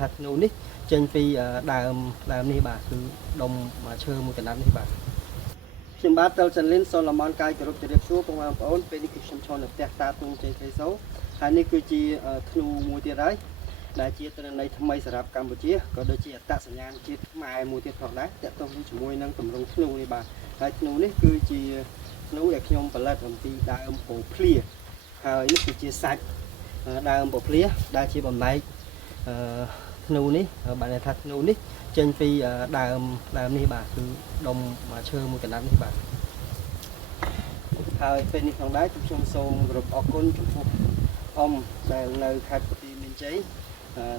ថាធ្នូនេះចេញពីដើមនេះបាទគឺដុំឈើមួយកណ្ដាប់នេះបាទខ្ញុំបាទតលចាន់លីនសូលម៉ាន់កាយគោរពជម្រាបសួរបងប្អូនពេលនេះគឺខ្ញុំឈរនៅផ្ទះតាទូងជ័យក្រីសូហើយនេះគឺជាធ្នូមួយទៀតហើយដែលជាទិន្នន័យថ្មីសម្រាប់កម្ពុជាក៏ដូចជាអត្តសញ្ញាណជាតិខ្មែរមួយទៀតផងដែរតកតងជាមួយនឹងទម្រង់ធ្នូនេះបាទហើយធ្នូនេះគឺជាធ្នូដែលខ្ញុំផលិតអំពីដើមពោធិ៍ភ្លាហើយនេះគឺជាសាច់ដើមពោធិ៍ភ្លាដែលជាបំណែកធ្នូនេះបានថាធ្នូនេះចេញពីដើមនេះបាទគឺដុំឈើមួយកណ្ដាប់នេះបាទហើយពេលនេះផងដែរខ្ញុំសូមគោរពអរគុណចំពោះអ៊ំដែលនៅខេត្តបន្ទាយមានជ័យ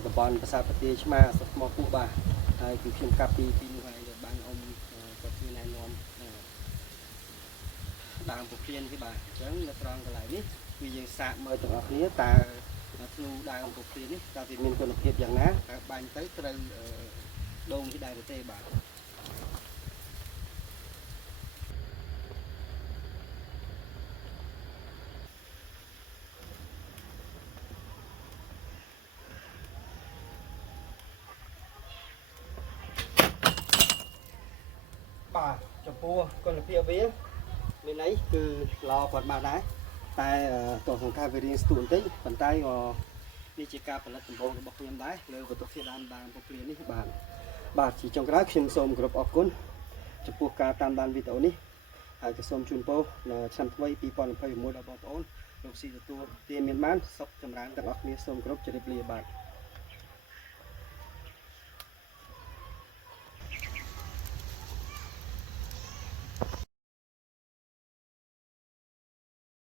តំបន់ប្រាសាទបន្ទាយឆ្មាស្រុកថ្មពោះបាទហើយគឺខ្ញុំកាប់ពីនោះហើយបានអ៊ំគាត់ជួយណែនាំដើមពោធិ៍ភ្លានេះបាទអញ្ចឹងនៅត្រង់កន្លែងនេះគឺយើងសាកមើលទាំងអស់គ្នាតើធ្នូដើមពោធិ៍ភ្លានេះតើវាមានគុណភាពយ៉ាងណាតើបាញ់ទៅត្រូវដូងជាដែរទេបាទបាទចំពោះគុណភាពវាមានន័យគឺល្អគាត់បានដែរតែទោះសង្ខេបវារៀងស្ទួតបន្តិចប៉ុន្តែក៏នេះជាការផលិតដំបូងរបស់ខ្ញុំដែរលើវត្ថុធាតុដើមពោធិ៍ភ្លានេះបាទជាចុងក្រោយខ្ញុំសូមគោរពអរគុណចំពោះការតាមដានវីដេអូនេះហើយក៏សូមជូនពរនៅឆ្នាំថ្មី2026ដល់បងប្អូនលោកស៊ីទទួលទានមានបានសុខចម្រើនទាំងអស់គ្នាសូមគោរពជម្រាបលាបាទ